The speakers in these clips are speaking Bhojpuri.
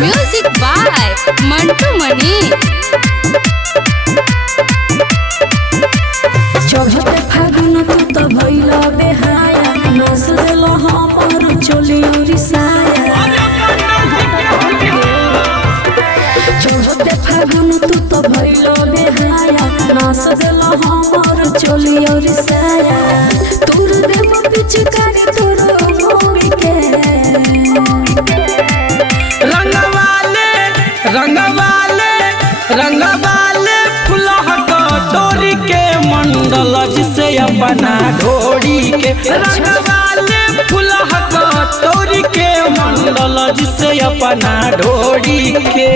म्यूजिक बाय मंटू मनी। चढ़ते फागुन तू तो भइल बेहाया, नस देल हमर चोली साया। चढ़ते फागुन तू तो भइल बेहाया, नस देल हमर चोली साया। तोर देव पिचकारी तोर मोरी के रंगवाले फुलह कटोरी के मंडल जिसे अपना ढोरी के। रंगवाले फुलह कटोरी के मंडल जिसे अपना ढोरी के।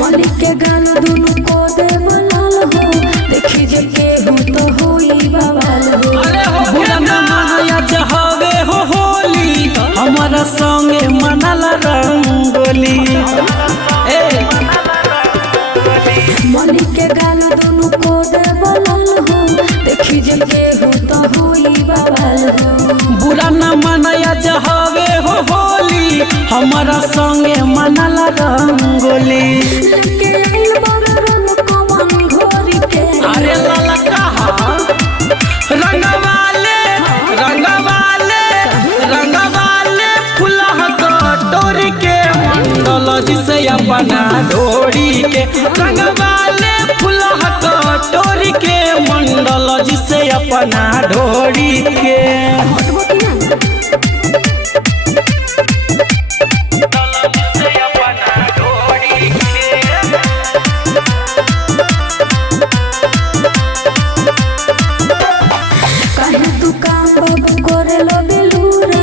मलिक के गान दुनु को देव लाल हो, देखी जे केहू तो होई बवाल हो। हवे हो होली हमारा संगे मनल रंगोली। मलिक के गान दुनु को देव लाल हो, देखी जे केहू तो होई बवाल हो। बुरा न मनया जहवे हो होली हमारा संगे मनल रंगोली। लेके आइल बड़ रंग कमन घोरी के। अरे लाला कहा रंगवाले फुलह कटोरी के मंडल जिसे अपना ढोरी के। रंगवाले फुलह कटोरी के मंडल जिसे अपना ढोरी के। काहे तू काम बाबू करेलो बेलूरा,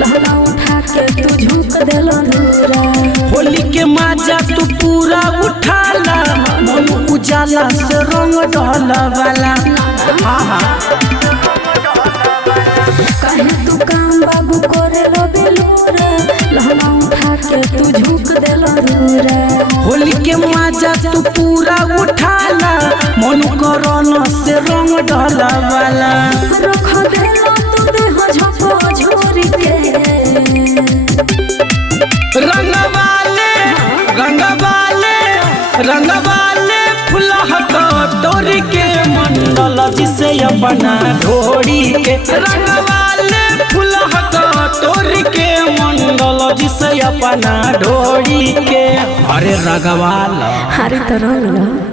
लहंगा उठा के तू झुक देलो धूरा। होली के मजा तू पूरा उठाला, मन उजाला से रंग डाला वाला। काहे तू काम बाबू करेलो बेलूरा, लहंगा उठा के तू झुक देलो धूरा। होली के मजा तू पूरा उठाला, मन करन से रंग डाला वाला। रख देलो तू देह झपो झोरी के। रंगवाले फुलह कटोरी के मंडल जिसे अपना ढोरी के। रंगवाले फुलह कटोरी के मंडल जिसे अपना ढोरी के। अरे रंगवाला हरी तो रंग लो।